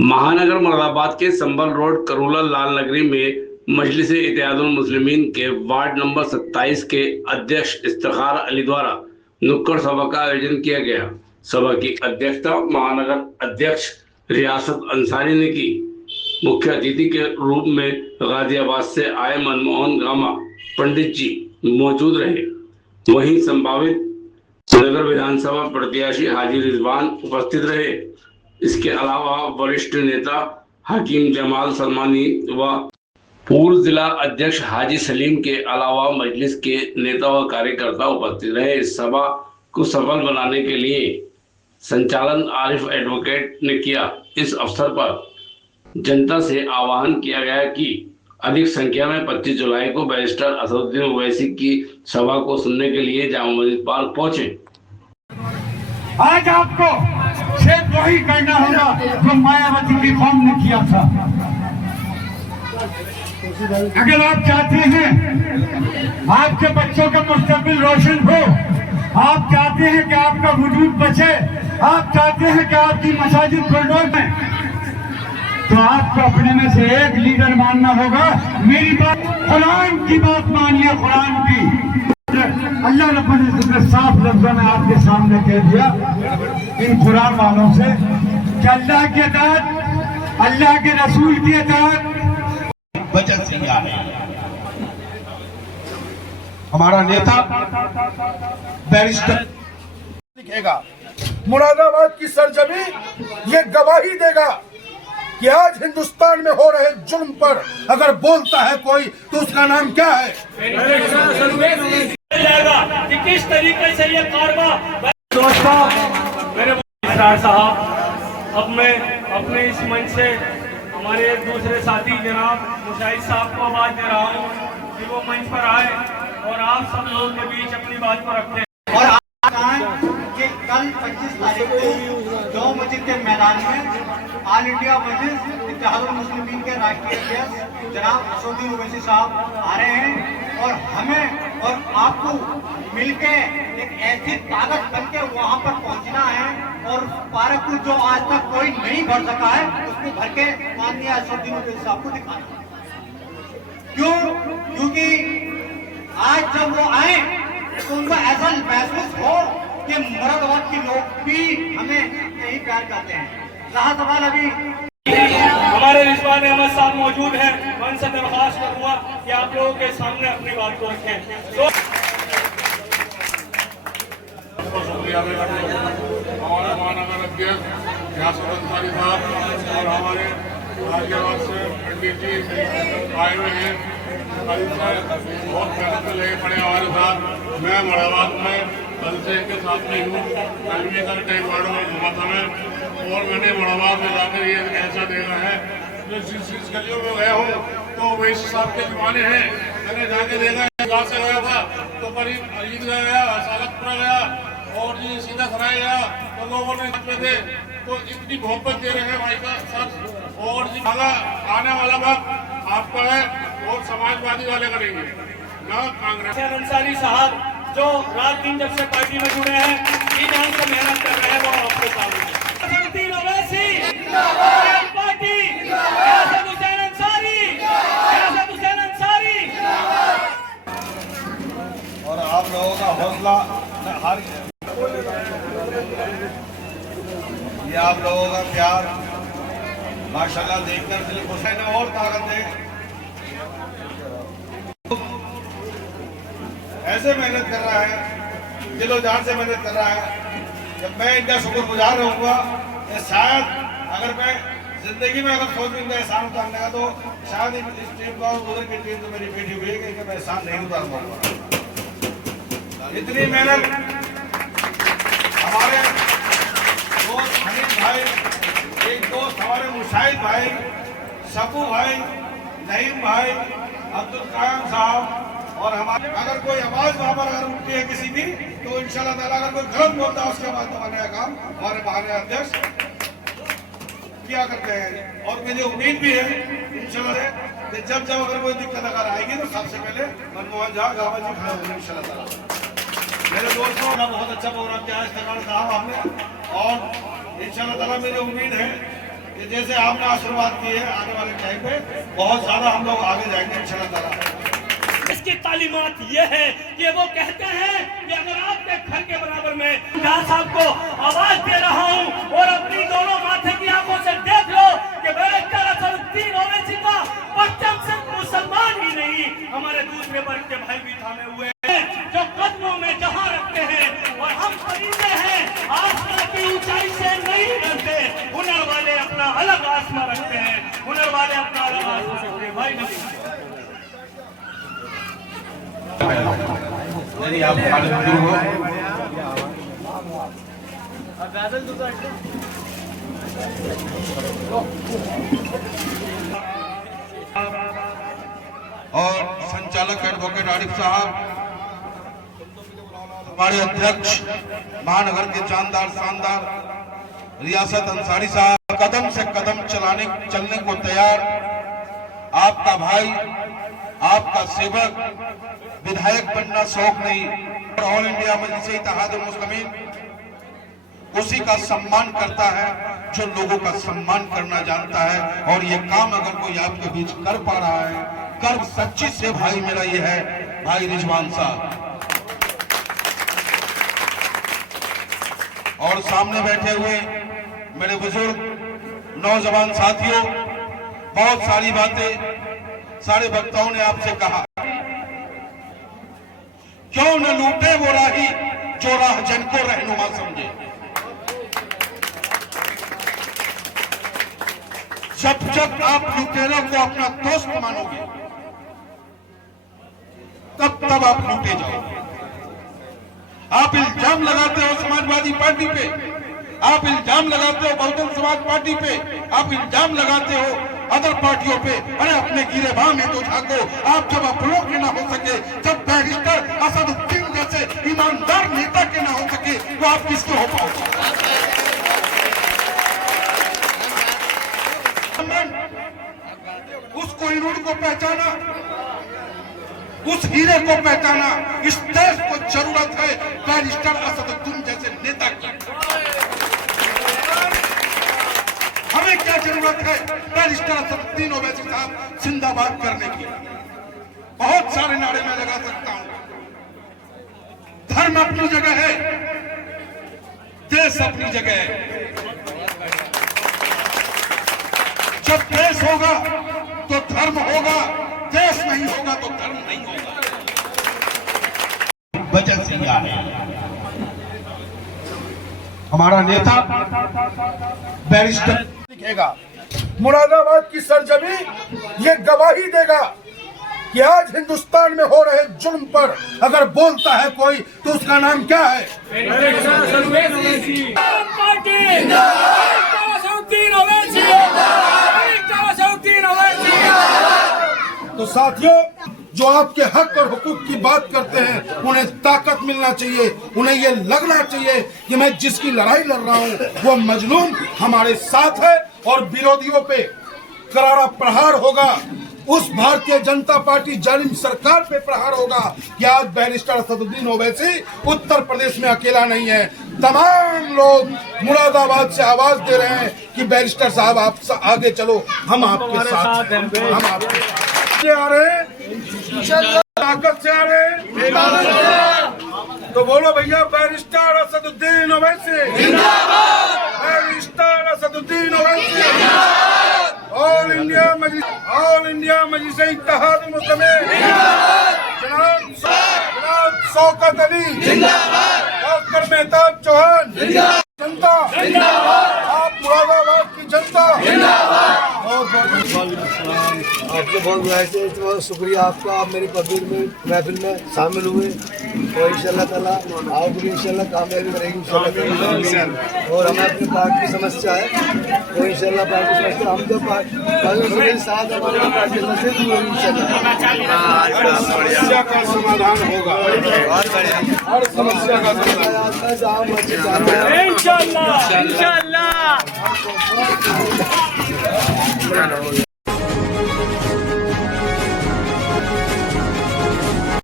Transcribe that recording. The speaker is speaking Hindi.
महानगर मुरादाबाद के संभल रोड करूला लाल नगरी में मजलिस-ए-इत्तेहादुल मुस्लिमीन के वार्ड नंबर 27 के अध्यक्ष इफ्तिखार अली द्वारा नुक्कड़ सभा का आयोजन किया गया। सभा की अध्यक्षता महानगर अध्यक्ष रियासत अंसारी ने की। मुख्य अतिथि के रूप में गाजियाबाद से आए मनमोहन गामा पंडित जी मौजूद रहे। वहीं संभावित नगर विधानसभा प्रत्याशी हाजी रिजवान उपस्थित रहे। इसके अलावा वरिष्ठ नेता हकीम जमाल सलमानी व पूर्व जिला अध्यक्ष हाजी सलीम के अलावा मजलिस के नेता व कार्यकर्ता उपस्थित रहे। इस सभा को सफल बनाने के लिए संचालन आरिफ एडवोकेट ने किया। इस अवसर पर जनता से आह्वान किया गया कि अधिक संख्या में 25 जुलाई को बैरिस्टर असदुद्दीन ओवैसी की सभा को सुनने के लिए जामा मस्जिद पार्क पहुंचे। आज आपको सिर्फ वही करना होगा जो मायावती की कौम ने किया था। अगर आप चाहते हैं आपके बच्चों का मुस्तकबिल रोशन हो, आप चाहते हैं कि आपका वजूद बचे, आप चाहते हैं कि आपकी मसाजिद खुलडोल में, तो आपको अपने में से एक लीडर मानना होगा। मेरी बात कुरान की बात मानिए, कुरान की। अल्लाह रब्बुल इज्जत ने साफ लफ्जों में आपके सामने कह दिया इन कुरान वालों से कि अल्लाह की अताअत, अल्लाह के रसूल की अताअत वजह से आ रही है। हमारा नेता बैरिस्टर लिखेगा, मुरादाबाद की सरजमी ये गवाही देगा कि आज हिंदुस्तान में हो रहे जुल्म पर अगर बोलता है कोई तो उसका नाम क्या है। कि किस तरीके से ये कारवा। दोस्तों, मेरे साहब, अब मैं अपने इस मंच से हमारे एक दूसरे साथी जनाब मुशाहिद साहब को आवाज दे रहा हूँ कि वो मंच पर आए और आप सब लोगों के बीच अपनी बात को रखते हैं। और कि कल 25 तारीख को 2 मस्जिद के मैदान में ऑल इंडिया मजलिस-ए-इत्तेहादुल मुस्लिमीन के राष्ट्रीय अध्यक्ष जनाब असदुद्दीन ओवैसी साहब आ रहे हैं और हमें और आपको मिलके एक ऐसी ताकत बनके वहां पर पहुंचना है और पार्क को जो आज तक कोई नहीं भर सका है उसको भर के माननीय असदुद्दीन ओवैसी साहब को दिखाना। क्यों? क्योंकि आज जब वो आए तो उनको ऐसा महसूस हो कि मुरादाबाद के लोग भी हमें यही प्यार करते हैं। रहा सवाल अभी हमारे रिजवान अहमद साहब मौजूद हैं, मैं उनसे दरख्वास्त करूंगा कि आप लोगों के सामने अपनी बात को रखें। तो हमारे महानगर अध्यक्ष रियासत अंसारी साहब और हमारे गाजियाबाद से पंडित जी आए हुए हैं, कल से बहुत मेहनत में लगे पड़े हमारे साथ। मैं मुरादाबाद में कल से इनके साथ में हूँ। कल भी कल कई वार्डों में घूमा था मैं, और मैंने मुरादाबाद में जाकर ये ऐसा देखा है जो जिस गलियों में गया हूँ तो वैसे साहब के जमाने हैं। मैंने जाके देखा गाँव से गया था तो करीब ईदगाह गया, सालकपुरा गया और जी सीधा सराय गया तो लोगों ने थे तो इतनी मोहब्बत दे रहे हैं भाई का साथ। और जी आने वाला वक्त आपका है और समाजवादी वाले करेंगे ना कांग्रेस। अंसारी साहब जो रात दिन जब से पार्टी में जुड़े हैं, जी जान से मेहनत कर रहे हैं, वो आपके सामने और आप लोगों का हौसला हर ये आप लोगों का प्यार माशाल्लाह देखकर दिल खुश है और ताकत है। ऐसे मेहनत कर रहा है, दिलो जान से मेहनत कर रहा है। जब मैं इनका शुक्रगुजार रहूंगा, शायद अगर मैं जिंदगी में अगर सोच दूंगा एहसान उतारने का तो शायद इस टीम का और उधर की टीम तो मेरी बेटी हुई है कि मैं एहसान नहीं उतार पाऊंगा। इतनी मेहनत हमारे दोस्त हनीफ भाई, एक दोस्त हमारे मुशाहिद भाई, शकू भाई, नईम भाई, अब्दुल कायम साहब और हमारे अगर कोई आवाज वहां पर अगर उठती है किसी की तो इंशाल्लाह ताला अगर कोई गलत बोलता है उसके बाद दबाने का काम हमारे महानगर अध्यक्ष किया करते हैं। और मुझे उम्मीद भी है इंशाल्लाह कि जब अगर कोई दिक्कत अगर आएगी तो सबसे पहले मनमोहन झा गावा जी खड़े होंगे इंशाल्लाह ताला। मेरे दोस्तों का बहुत अच्छा प्रोग्राम किया है सरकार साहब आपने और इंशाल्लाह ताला मेरी उम्मीद है कि जैसे आपने आशीर्वाद किए है आने वाले टाइम पे बहुत ज्यादा हम लोग आगे जाएंगे इंशाल्लाह। इसकी तालीमात ये है कि वो कहते हैं कि अगर आपके घर के बराबर में शाह साहब को आवाज दे रहा हूं और अपनी दोनों माथे की आंखों से देख लो कि बैरिस्टर असदुद्दीन ओवैसी का परचम सिर्फ मुसलमान ही नहीं हमारे दूसरे वर्ग के भाई भी थामे हुए हैं जो कदमों में जहां रखते हैं और हम परिंदे हैं आसमान की ऊंचाई से नहीं डरते। हुनर वाले अपना अलग आसमान रखते हैं, हुनर वाले अपना अलग आसमान रखते हैं। भाई नहीं यदि आप खाली बुजुर्ग हो और संचालक एडवोकेट आरिफ साहब, हमारे अध्यक्ष महानगर के जानदार शानदार रियासत अंसारी साहब, कदम से कदम चलने को तैयार आपका भाई, आपका सेवक, विधायक बनना शौक नहीं और ऑल इंडिया मजलिस इत्तेहादुल मुस्लिमीन उसी का सम्मान करता है जो लोगों का सम्मान करना जानता है। और ये काम अगर कोई आपके बीच कर पा रहा है, कर सच्ची से भाई मेरा ये है भाई रिजवान साहब। और सामने बैठे हुए मेरे बुजुर्ग नौजवान साथियों, बहुत सारी बातें सारे वक्ताओं ने आपसे कहा, क्यों न लूटे वो राही जो राह जन को रहनुमा समझे। जब जब आप लुटेरों को अपना दोस्त मानोगे तब तब आप लूटे जाओगे। आप इल्जाम लगाते हो समाजवादी पार्टी पे, आप इल्जाम लगाते हो बहुजन समाज पार्टी पे, आप इल्जाम लगाते हो अदर पार्टियों पे। अरे अपने गिरेबान में तो झांको। आप जब अपनों के ना हो सके, जब बैरिस्टर असदुद्दीन जैसे ईमानदार नेता के ना हो सके, तो आप किसके हो पाओगे? उस कोहिनूर को पहचाना, उस हीरे को पहचाना। इस देश को जरूरत है बैरिस्टर असदुद्दीन जैसे नेता की। हमें क्या जरूरत है? बैरिस्टर असदुद्दीन ओवैसी साहब जिंदाबाद करने की। बहुत सारे नारे मैं लगा सकता हूं। धर्म अपनी जगह है, देश अपनी जगह है। जब देश होगा तो धर्म होगा, देश नहीं होगा तो धर्म नहीं होगा। वजह से यह है हमारा नेता बैरिस्टर लिखेगा। मुरादाबाद की सरजमी ये गवाही देगा कि आज हिंदुस्तान में हो रहे जुल्म पर अगर बोलता है कोई तो उसका नाम क्या है? तो साथियों, जो आपके हक और हुकूक की बात करते हैं उन्हें ताकत मिलना चाहिए। उन्हें ये लगना चाहिए कि मैं जिसकी लड़ाई लड़ रहा हूं वो मजलूम हमारे साथ है और विरोधियों पे करारा प्रहार होगा। उस भारतीय जनता पार्टी जालिम सरकार पे प्रहार होगा कि आज बैरिस्टर असदुद्दीन ओवैसी उत्तर प्रदेश में अकेला नहीं है। तमाम लोग मुरादाबाद से आवाज दे रहे हैं कि बैरिस्टर साहब आप आगे चलो, हम आपके साथ हैं, हम आपके साथ आ रहे हैं, ताकत से आ रहे हैं। तो बोलो भैया, barrister Asaduddin Owaisi, barrister Asaduddin Owaisi, all India Majlis Ittehadul Muslimeen, जनाब शौकत अली, डॉक्टर मेहताब चौहान, जनता आप मुरादाबाद की जनता। आपके बहुत शुक्रिया आपका। आप मेरी पब्लिक में महफिल में शामिल हुए और इंशाल्लाह ताला आपको भी इंशाल्लाह कामयाबी रहेगी इंशाल्लाह। और हमें अपनी पार्टी की समस्या है तो इंशाल्लाह पार्टी समस्या हम जब पार्टी साथ हमारे पार्टी से दूर होगी इंशाल्लाह। समस्या का समाधान होगा, हर समस्या का इंशाल्लाह।